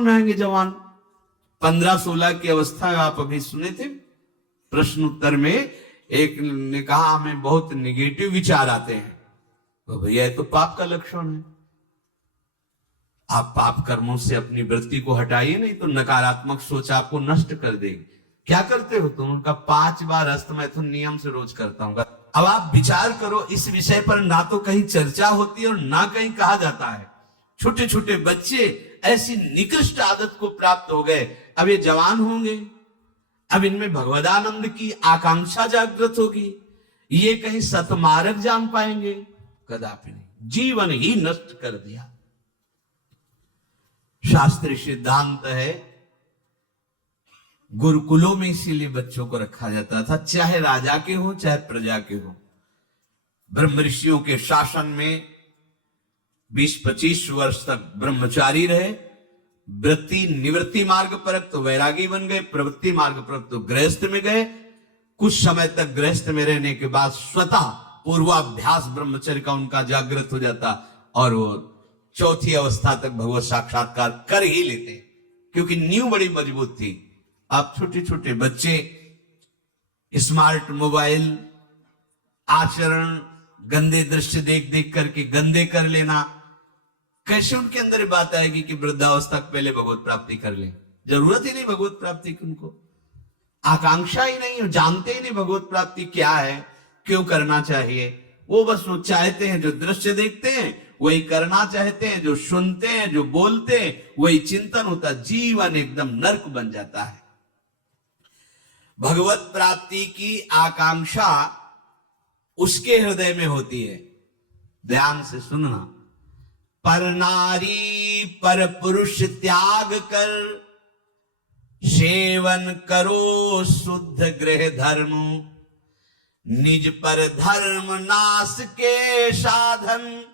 रहेंगे जवान। 15-16 की अवस्था आप अभी सुने थे प्रश्न उत्तर में, एक ने कहा हमें बहुत निगेटिव विचार आते हैं। तो भैया तो पाप का लक्षण है। आप पाप कर्मों से अपनी वृत्ति को हटाइए, नहीं तो नकारात्मक सोच आपको नष्ट कर देगी। क्या करते हो तुम? उनका 5 बार हस्तमैथुन नियम से रोज करता हूं। अब आप विचार करो, इस विषय पर ना तो कहीं चर्चा होती है और ना कहीं कहा जाता है। छोटे छोटे बच्चे ऐसी निकृष्ट आदत को प्राप्त हो गए। अब ये जवान होंगे, अब इनमें भगवदानंद की आकांक्षा जागृत होगी, ये कहीं सतमार्ग जान पाएंगे? कदापि नहीं। जीवन ही नष्ट कर दिया। शास्त्रीय सिद्धांत है, गुरुकुलों में इसीलिए बच्चों को रखा जाता था, चाहे राजा के हो चाहे प्रजा के हो। ब्रह्म ऋषियों के शासन में 20-25 वर्ष तक ब्रह्मचारी रहे। वृत्ति निवृत्ति मार्ग पर तो वैरागी बन गए, प्रवृत्ति मार्ग पर तो गृहस्थ में गए। कुछ समय तक गृहस्थ में रहने के बाद स्वतः पूर्वाभ्यास ब्रह्मचर्य का उनका जागृत हो जाता और वो चौथी अवस्था तक भगवत साक्षात्कार कर ही लेते, क्योंकि नींव बड़ी मजबूत थी। अब छोटे छोटे बच्चे स्मार्ट मोबाइल, आचरण, गंदे दृश्य देख देख करके गंदे कर लेना, कैसे उनके अंदर ये बात आएगी कि वृद्धावस्था पहले भगवत प्राप्ति कर ले? जरूरत ही नहीं भगवत प्राप्ति की, उनको आकांक्षा ही नहीं, जानते ही नहीं भगवत प्राप्ति क्या है, क्यों करना चाहिए। वो बस वो चाहते हैं, जो दृश्य देखते हैं वही करना चाहते हैं, जो सुनते हैं, जो बोलते हैं वही चिंतन होता। जीवन एकदम नरक बन जाता है। भगवत प्राप्ति की आकांक्षा उसके हृदय में होती है। ध्यान से सुनना। पर नारी पर पुरुष त्याग कर, सेवन करो शुद्ध गृह धर्म, निज पर धर्म नाश के साधन,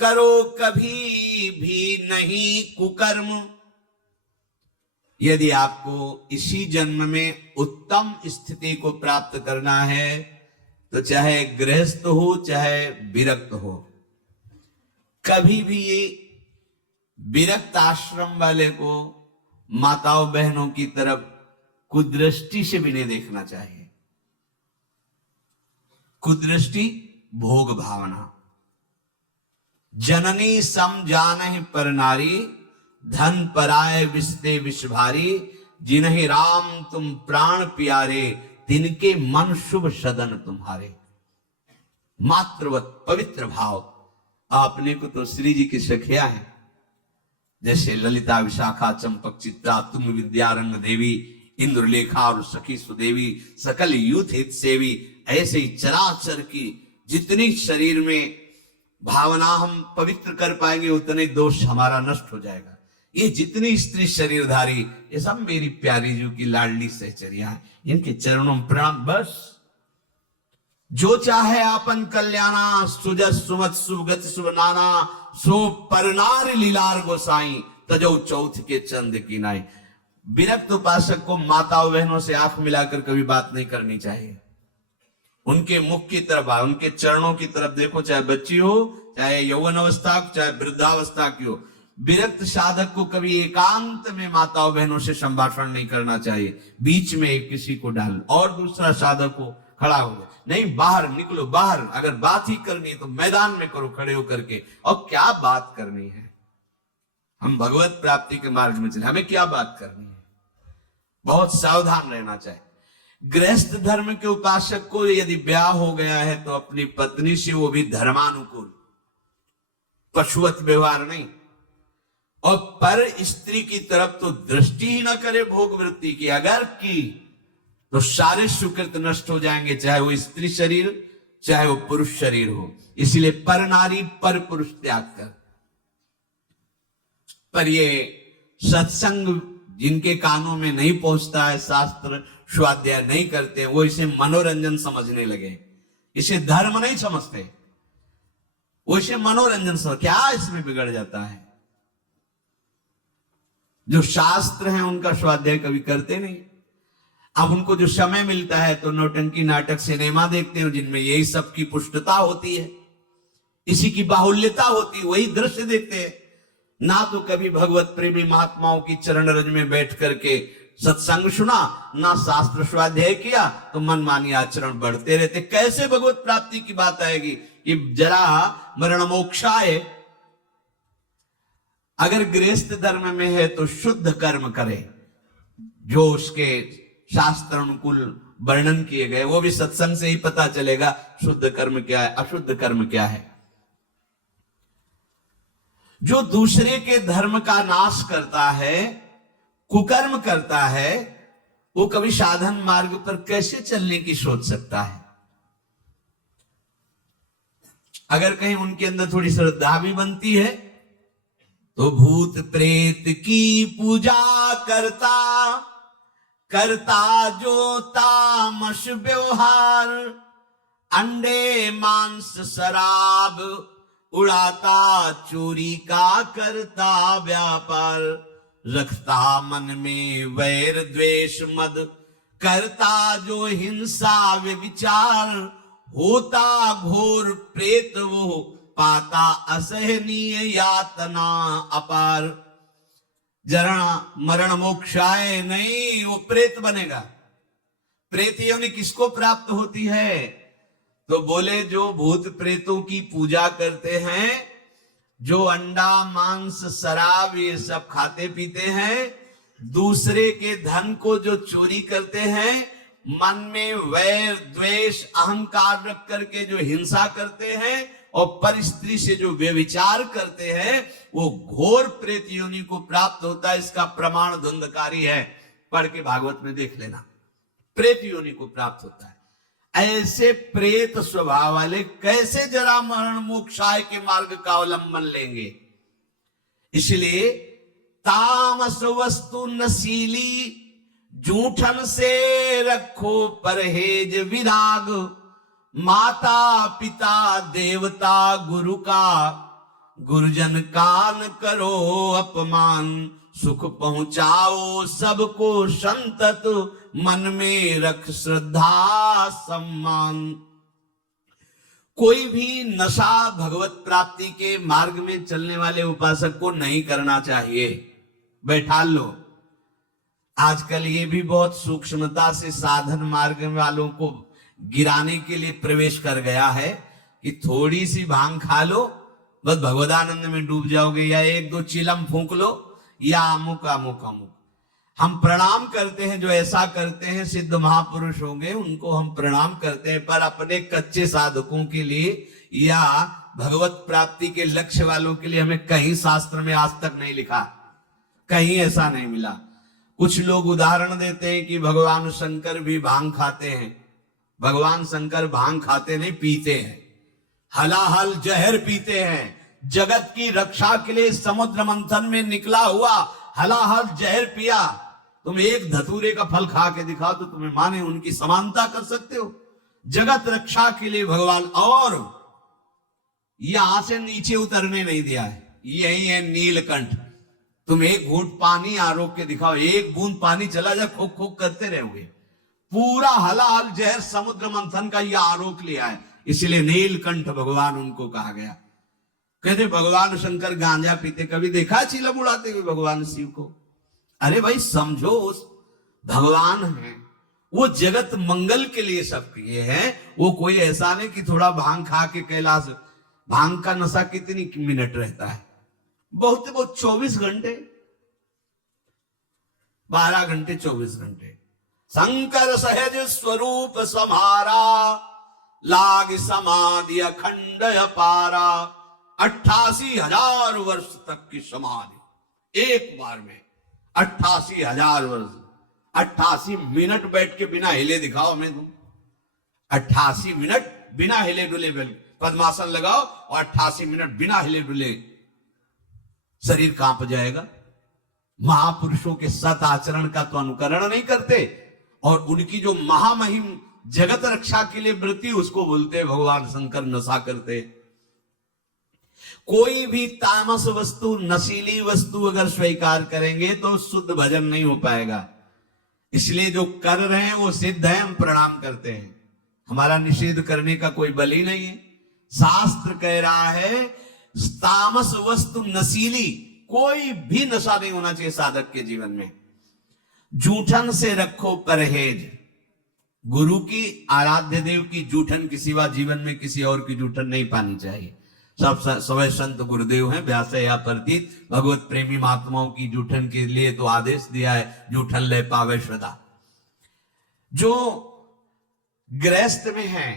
करो कभी भी नहीं कुकर्म। यदि आपको इसी जन्म में उत्तम स्थिति को प्राप्त करना है तो चाहे गृहस्थ हो चाहे विरक्त हो, कभी भी ये विरक्त आश्रम वाले को माताओं बहनों की तरफ कुदृष्टि से भी नहीं देखना चाहिए। कुदृष्टि भोग भावना। जननी सम जानहि पर नारी, धन पराय विषते विष भारी, जिन्हें राम तुम प्राण प्यारे, तिनके मन शुभ सदन तुम्हारे। मातृवत पवित्र भाव। आपने को तो श्री जी की सखिया है, जैसे ललिता, विशाखा, चंपक, चित्रा, तुम विद्यारंग देवी, इंद्रलेखा और सखी सुदेवी, सकल यूथ हित सेवी। ऐसे ही चराचर की जितनी शरीर में भावना हम पवित्र कर पाएंगे उतने दोष हमारा नष्ट हो जाएगा। ये जितनी स्त्री शरीरधारी, ये सब मेरी प्यारी जी की लाडली सहचरिया है, इनके चरणों में प्रणाम। बस जो चाहे आपन कल्याणा, सुजस सुमत सुगत सुनाना, सो परनार लीलार गोसाई, तजो चौथ के चंद की नाई। विरक्त उपासक को माताओं बहनों से आंख मिलाकर कभी बात नहीं करनी चाहिए। उनके मुख की तरफ, उनके चरणों की तरफ देखो, चाहे बच्ची हो, चाहे यौवन अवस्था, चाहे वृद्धावस्था की हो। विरक्त साधक को कभी एकांत में माताओं बहनों से संभाषण नहीं करना चाहिए। बीच में किसी को डाल और दूसरा साधक को खड़ा हो गया, नहीं बाहर निकलो, बाहर अगर बात ही करनी है तो मैदान में करो खड़े होकर के। और क्या बात करनी है? हम भगवत प्राप्ति के मार्ग में चले, हमें क्या बात करनी है? बहुत सावधान रहना चाहिए। गृहस्थ धर्म के उपासक को यदि ब्याह हो गया है तो अपनी पत्नी से वो भी धर्मानुकूल, पशुवत व्यवहार नहीं। और पर स्त्री की तरफ तो दृष्टि ही ना करे भोग वृत्ति की। अगर की तो सारे सुकृत नष्ट हो जाएंगे, चाहे वो स्त्री शरीर चाहे वो पुरुष शरीर हो। इसलिए पर नारी पर पुरुष त्याग कर। पर ये सत्संग जिनके कानों में नहीं पहुंचता है, शास्त्र स्वाध्याय नहीं करते, वो इसे मनोरंजन समझने लगे, इसे धर्म नहीं समझते, वो इसे मनोरंजन समझ। क्या इसमें बिगड़ जाता है? जो शास्त्र हैं उनका स्वाध्याय कभी करते नहीं। अब उनको जो समय मिलता है तो नौटंकी, नाटक, सिनेमा देखते हैं जिनमें यही सब की पुष्टता होती है, इसी की बाहुल्यता होती है, वही दृश्य देखते हैं। ना तो कभी भगवत प्रेमी महात्माओं की चरण रज में बैठ करके सत्संग सुना, ना शास्त्र स्वाध्याय किया, तो मनमानी आचरण बढ़ते रहते। कैसे भगवत प्राप्ति की बात आएगी? कि जरा मरण मोक्षाय, अगर गृहस्थ धर्म में है तो शुद्ध कर्म करे, जो उसके शास्त्र अनुकूल वर्णन किए गए, वो भी सत्संग से ही पता चलेगा शुद्ध कर्म क्या है, अशुद्ध कर्म क्या है। जो दूसरे के धर्म का नाश करता है, कुकर्म करता है, वो कभी साधन मार्ग पर कैसे चलने की सोच सकता है? अगर कहीं उनके अंदर थोड़ी श्रद्धा भी बनती है तो भूत प्रेत की पूजा करता, करता जो तामस व्यवहार, अंडे मांस शराब उड़ाता, चोरी का करता व्यापार, रखता मन में वैर द्वेष मद, करता जो हिंसा विचार, होता घोर प्रेत वो, पाता असहनीय यातना अपार। जरा मरण मोक्षाय नहीं, वो प्रेत बनेगा। प्रेत योनि किसको प्राप्त होती है? तो बोले जो भूत प्रेतों की पूजा करते हैं, जो अंडा मांस शराब ये सब खाते पीते हैं, दूसरे के धन को जो चोरी करते हैं, मन में वैर द्वेष अहंकार रख करके जो हिंसा करते हैं, और पर स्त्री से जो व्यभिचार करते हैं, वो घोर प्रेत योनि को प्राप्त होता है। इसका प्रमाण धुंधकारी है, पढ़ के भागवत में देख लेना। प्रेत योनि को प्राप्त होता है। ऐसे प्रेत स्वभाव वाले कैसे जरा मरण मोक्षाय के मार्ग का अवलंबन लेंगे? इसलिए तामस वस्तु नशीली, जूठन से रखो परहेज विराग, माता पिता देवता गुरु का, गुरुजन कान करो अपमान, सुख पहुंचाओ सबको संतत, मन में रख श्रद्धा सम्मान। कोई भी नशा भगवत प्राप्ति के मार्ग में चलने वाले उपासक को नहीं करना चाहिए। बैठा लो। आजकल ये भी बहुत सूक्ष्मता से साधन मार्ग वालों को गिराने के लिए प्रवेश कर गया है कि थोड़ी सी भांग खा लो, बस भगवदानंद में डूब जाओगे, या एक दो चिलम फूंक लो, या अमुक अमुक अमुक। हम प्रणाम करते हैं, जो ऐसा करते हैं सिद्ध महापुरुष होंगे, उनको हम प्रणाम करते हैं, पर अपने कच्चे साधकों के लिए या भगवत प्राप्ति के लक्ष्य वालों के लिए हमें कहीं शास्त्र में आज तक नहीं लिखा, कहीं ऐसा नहीं मिला। कुछ लोग उदाहरण देते हैं कि भगवान शंकर भी भांग खाते हैं। भगवान शंकर भांग खाते नहीं, पीते हैं, हलाहल जहर पीते हैं। जगत की रक्षा के लिए समुद्र मंथन में निकला हुआ हलाहल जहर पिया। तुम एक धतूरे का फल खा के दिखाओ तो तुम्हें माने उनकी समानता कर सकते हो? जगत रक्षा के लिए भगवान, और यहां से नीचे उतरने नहीं दिया है। यही है नीलकंठ। तुम एक घूंट पानी आरोप के दिखाओ, एक बूंद पानी चला जाए, खोक खोक करते रहोगे। पूरा हलाहल जहर समुद्र मंथन का यह आरोप लिया है, इसलिए नीलकंठ भगवान उनको कहा गया। कहते भगवान शंकर गांजा पीते, कभी देखा चिलम उड़ाते हुए भगवान शिव को? अरे भाई समझो, उस भगवान है, वो जगत मंगल के लिए सब किए हैं। वो कोई ऐसा नहीं कि थोड़ा भांग खा के कैलाश। भांग का नशा कितनी मिनट रहता है? बहुत 24 घंटे, 12 घंटे 24 घंटे। शंकर सहज स्वरूप समारा, लाग समाधि अखंड अपारा। 88,000 वर्ष तक की समाधि एक बार में, 88,000 वर्ष। 88 मिनट बैठ के बिना हिले दिखाओ मैं तुम। 88 मिनट बिना हिले डुले पद्मासन लगाओ और 88 मिनट बिना हिले डुले, शरीर कांप जाएगा। महापुरुषों के सत आचरण का तो अनुकरण नहीं करते, और उनकी जो महामहिम जगत रक्षा के लिए वृत्ति, उसको बोलते भगवान शंकर नशा करते। कोई भी तामस वस्तु, नशीली वस्तु अगर स्वीकार करेंगे तो शुद्ध भजन नहीं हो पाएगा। इसलिए जो कर रहे हैं वो सिद्ध है, हम प्रणाम करते हैं। हमारा निषेध करने का कोई बल ही नहीं है। शास्त्र कह रहा है तामस वस्तु नशीली, कोई भी नशा नहीं होना चाहिए साधक के जीवन में। जूठन से रखो परहेज। गुरु की, आराध्य देव की जूठन के सिवा जीवन में किसी और की जूठन नहीं पानी चाहिए। सब सवै संत गुरुदेव हैं, व्यास या प्रतीत भगवत प्रेमी महात्माओं की जूठन के लिए तो आदेश दिया है, जूठन ले पावे सदा। जो गृहस्थ में है,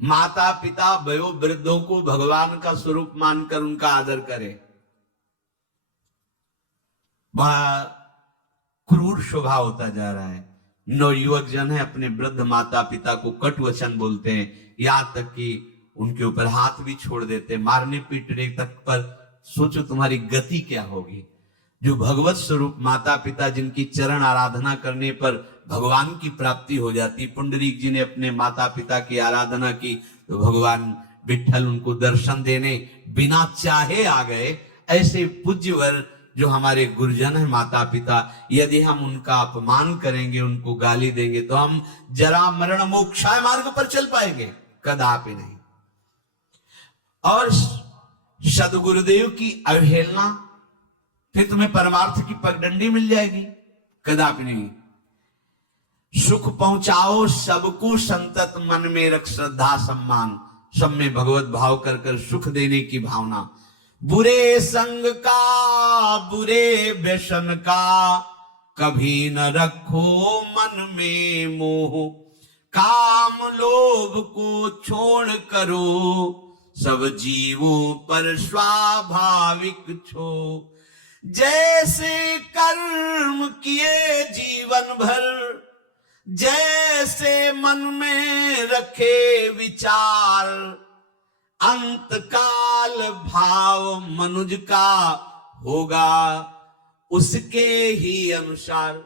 माता पिता वयो वृद्धों को भगवान का स्वरूप मानकर उनका आदर करे। बड़ा क्रूर स्वभाव होता जा रहा है। नवयुवक जन है, अपने वृद्ध माता पिता को कट वचन बोलते हैं, यहां तक कि उनके ऊपर हाथ भी छोड़ देते, मारने पीटने तक पर। सोचो तुम्हारी गति क्या होगी। जो भगवत स्वरूप माता पिता, जिनकी चरण आराधना करने पर भगवान की प्राप्ति हो जाती। पुंडरीक जी ने अपने माता पिता की आराधना की तो भगवान विठ्ठल उनको दर्शन देने बिना चाहे आ गए। ऐसे पूज्यवर जो हमारे गुरुजन है, माता पिता, यदि हम उनका अपमान करेंगे, उनको गाली देंगे, तो हम जरा मरण मोक्षाय मार्ग पर चल पाएंगे? कदापि नहीं। और सदगुरुदेव की अवहेलना, फिर तुम्हें परमार्थ की पगडंडी मिल जाएगी? कदापि नहीं। सुख पहुंचाओ सबको संतत, मन में रख श्रद्धा सम्मान। सब में भगवत भाव कर कर सुख देने की भावना। बुरे संग का, बुरे व्यसन का कभी न रखो मन में मोह। काम लोभ को छोड़ करो, सब जीवों पर स्वाभाविक छो। जैसे कर्म किए जीवन भर, जैसे मन में रखे विचार। अंत काल भाव मनुज का होगा उसके ही अनुसार।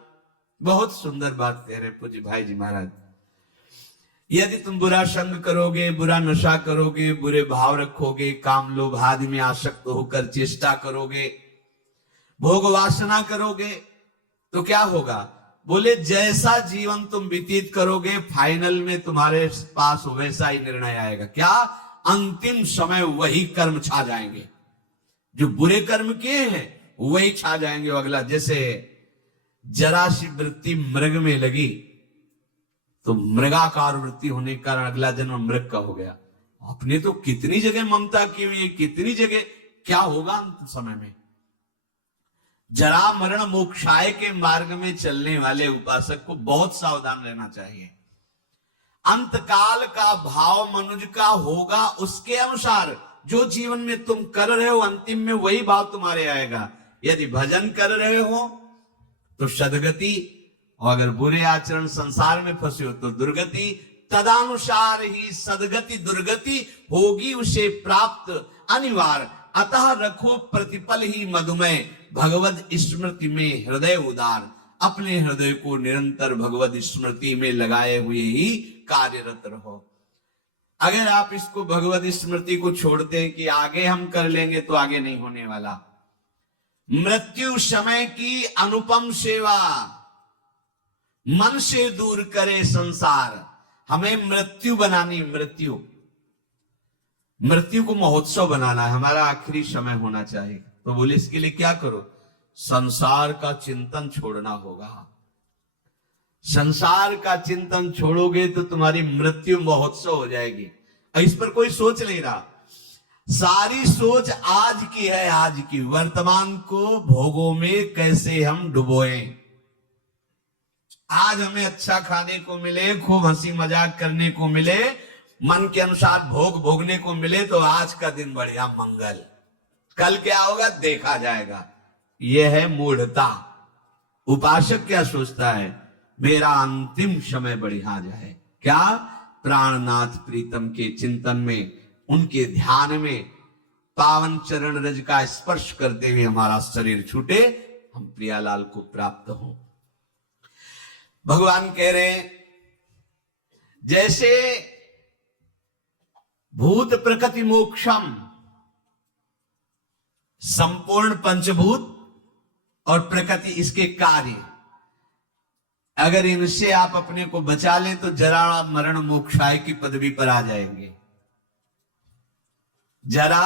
बहुत सुंदर बात कह रहे पूज्य भाई जी महाराज। यदि तुम बुरा संग करोगे, बुरा नशा करोगे, बुरे भाव रखोगे, काम लोभ आदि में आसक्त होकर चेष्टा करोगे, भोग वासना करोगे, तो क्या होगा? बोले जैसा जीवन तुम व्यतीत करोगे, फाइनल में तुम्हारे पास वैसा ही निर्णय आएगा। क्या? अंतिम समय वही कर्म छा जाएंगे। जो बुरे कर्म किए हैं वही छा जाएंगे। अगला, जैसे जरा सी वृत्ति मृग में लगी तो मृगाकार वृत्ति होने के कारण अगला जन्म मृग का हो गया। आपने तो कितनी जगह ममता की हुई है, कितनी जगह। क्या होगा अंत समय में? जरा मरण मोक्षाय के मार्ग में चलने वाले उपासक को बहुत सावधान रहना चाहिए। अंतकाल का भाव मनुज का होगा उसके अनुसार। जो जीवन में तुम कर रहे हो, अंतिम में वही भाव तुम्हारे आएगा। यदि भजन कर रहे हो तो सदगति, और अगर बुरे आचरण संसार में फंसे हो तो दुर्गति। तदानुसार ही सदगति दुर्गति होगी उसे प्राप्त अनिवार्य। अतः रखो प्रतिपल ही मधुमेह, भगवत स्मृति में हृदय उदार। अपने हृदय को निरंतर भगवत स्मृति में लगाए हुए ही कार्यरत रहो। अगर आप इसको भगवत स्मृति को छोड़ते हैं कि आगे हम कर लेंगे, तो आगे नहीं होने वाला। मृत्यु समय की अनुपम सेवा, मन से दूर करे संसार। हमें मृत्यु बनानी, मृत्यु को महोत्सव बनाना है। हमारा आखिरी समय होना चाहिए। तो बोले इसके लिए क्या करो? संसार का चिंतन छोड़ना होगा। संसार का चिंतन छोड़ोगे तो तुम्हारी मृत्यु महोत्सव हो जाएगी। इस पर कोई सोच नहीं रहा। सारी सोच आज की है, आज की। वर्तमान को भोगों में कैसे हम डुबोएं। आज हमें अच्छा खाने को मिले, खूब हंसी मजाक करने को मिले, मन के अनुसार भोग भोगने को मिले, तो आज का दिन बढ़िया मंगल। कल क्या होगा देखा जाएगा। यह है मूढ़ता। उपासक क्या सोचता है? मेरा अंतिम समय बढ़िया जाए। क्या? प्राणनाथ प्रीतम के चिंतन में, उनके ध्यान में, पावन चरण रज का स्पर्श करते हुए हमारा शरीर छूटे, हम प्रियालाल को प्राप्त हों। भगवान कह रहे हैं जैसे भूत प्रकृति मोक्षम, संपूर्ण पंचभूत और प्रकृति इसके कार्य, अगर इनसे आप अपने को बचा लें तो जरा मरण मोक्षाय की पदवी पर आ जाएंगे। जरा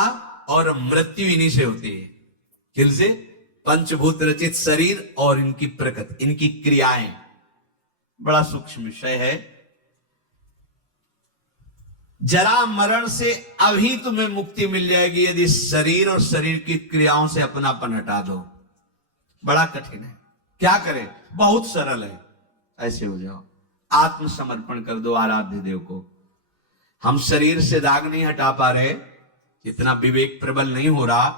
और मृत्यु इन्हीं से होती है। किनसे? पंचभूत रचित शरीर और इनकी प्रकृति, इनकी क्रियाएं। बड़ा सूक्ष्म विषय है। जरा मरण से अभी तुम्हें मुक्ति मिल जाएगी यदि शरीर और शरीर की क्रियाओं से अपनापन हटा दो। बड़ा कठिन है, क्या करें? बहुत सरल है। ऐसे हो जाओ, आत्मसमर्पण कर दो आराध्य देव को। हम शरीर से दाग नहीं हटा पा रहे, इतना विवेक प्रबल नहीं हो रहा,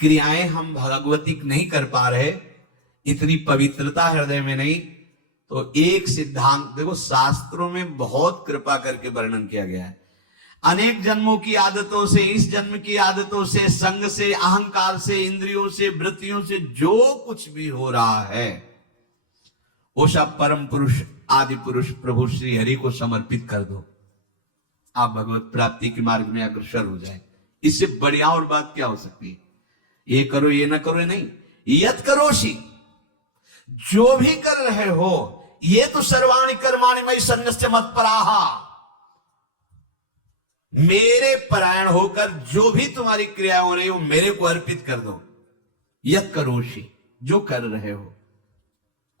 क्रियाएं हम भगवती नहीं कर पा रहे, इतनी पवित्रता हृदय में नहीं, तो एक सिद्धांत देखो, शास्त्रों में बहुत कृपा करके वर्णन किया गया है। अनेक जन्मों की आदतों से, इस जन्म की आदतों से, संग से, अहंकार से, इंद्रियों से, वृत्तियों से जो कुछ भी हो रहा है वो सब परम पुरुष, आदि पुरुष प्रभु श्री हरि को समर्पित कर दो। आप भगवत प्राप्ति के मार्ग में अग्रसर हो जाए। इससे बढ़िया और बात क्या हो सकती है? ये करो, ये ना करो, नहीं, यत करोषि, जो भी कर रहे हो, ये तो सर्वाणि कर्माणि मयि सन्न्यस्य मत्पराः, मेरे परायण होकर जो भी तुम्हारी क्रिया हो रही हो मेरे को अर्पित कर दो। यत करोषि, जो कर रहे हो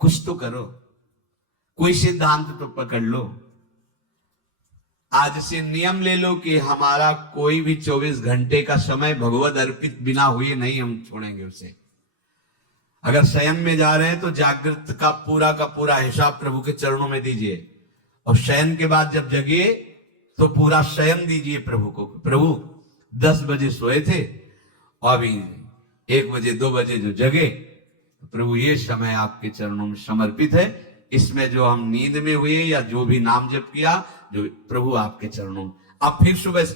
कुछ तो करो, कोई सिद्धांत तो पकड़ लो। आज से नियम ले लो कि हमारा कोई भी 24 घंटे का समय भगवत अर्पित बिना हुए नहीं हम छोड़ेंगे उसे। अगर शयन में जा रहे हैं तो जागृत का पूरा हिसाब प्रभु के चरणों में दीजिए, और शयन के बाद जब जगिए तो पूरा शयन दीजिए प्रभु को। प्रभु 10 बजे सोए थे और अभी 1 बजे 2 बजे जो जगे, तो प्रभु ये समय आपके चरणों में समर्पित है। इसमें जो हम नींद में हुए या जो भी नाम जप किया, जो प्रभु आपके चरणों में। आप फिर सुबह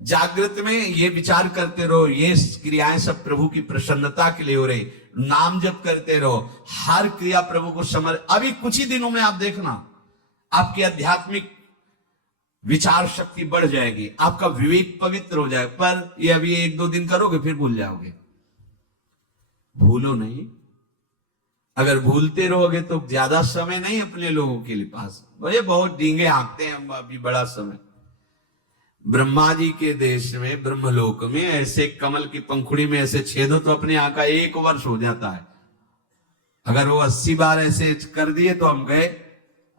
जागृत में ये विचार करते रहो, ये क्रियाएं सब प्रभु की प्रसन्नता के लिए हो रही। नाम जप करते रहो, हर क्रिया प्रभु को अभी कुछ ही दिनों में आप देखना आपकी आध्यात्मिक विचार शक्ति बढ़ जाएगी, आपका विवेक पवित्र हो जाएगा। पर ये अभी 1-2 दिन करोगे फिर भूल जाओगे। भूलो नहीं, अगर भूलते रहोगे तो ज्यादा समय नहीं अपने लोगों के लिए पास। ये बहुत डींगे हाँकते हैं हम, अभी बड़ा समय। ब्रह्मा जी के देश में, ब्रह्मलोक में, ऐसे कमल की पंखुड़ी में ऐसे छेदो तो अपने यहाँ का 1 वर्ष हो जाता है। अगर वो 80 बार ऐसे कर दिए तो हम गए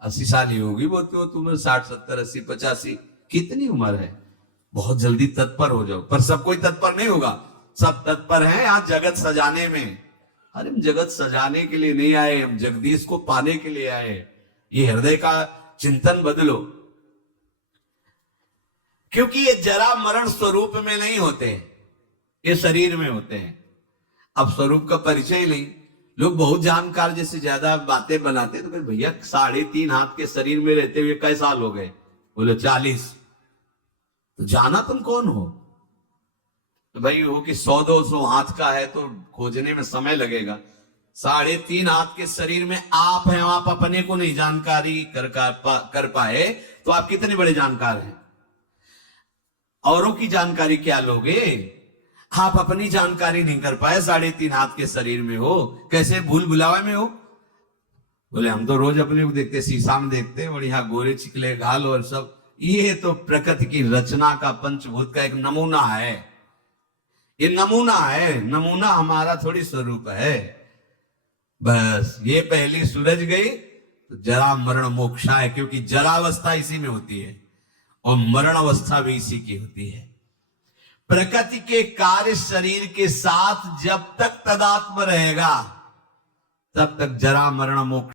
80 साल ही होगी वो, तो तुम्हें 60, 70, 80, 85 कितनी उम्र है? बहुत जल्दी तत्पर हो जाओ। पर सब कोई तत्पर नहीं होगा, सब तत्पर हैं यहाँ जगत सजाने में। अरे हम जगत सजाने के लिए नहीं आए, हम जगदीश को पाने के लिए आए। ये हृदय का चिंतन बदलो, क्योंकि ये जरा मरण स्वरूप में नहीं होते, ये शरीर में होते हैं। अब स्वरूप का परिचय ही नहीं। लोग बहुत जानकार जैसे ज्यादा बातें बनाते तो भैया 3.5 हाथ के शरीर में रहते हुए कई साल हो गए? बोले 40। तो जाना तुम कौन हो? तो भाई वो कि 100-200 हाथ का है तो खोजने में समय लगेगा। 3.5 हाथ के शरीर में आप हैं, आप अपने को नहीं जानकारी कर पाए तो आप कितने बड़े जानकार हैं? औरों की जानकारी क्या लोगे? आप अपनी जानकारी नहीं कर पाए, 3.5 हाथ के शरीर में हो, कैसे भूल भुलावे में हो? बोले हम तो रोज अपने को देखते, शीशा में देखते, बढ़िया गोरे चिकले घाल और सब। ये तो प्रकृति की रचना का, पंचभूत का एक नमूना है। ये नमूना है, नमूना हमारा थोड़ी स्वरूप है। बस ये पहली सूरज गई तो जरा मरण मोक्षा है, क्योंकि जरावस्था इसी में होती है और मरण अवस्था भी इसी की होती है। प्रकृति के कार्य शरीर के साथ जब तक तदात्म रहेगा तब तक जरा मरण मोक्ष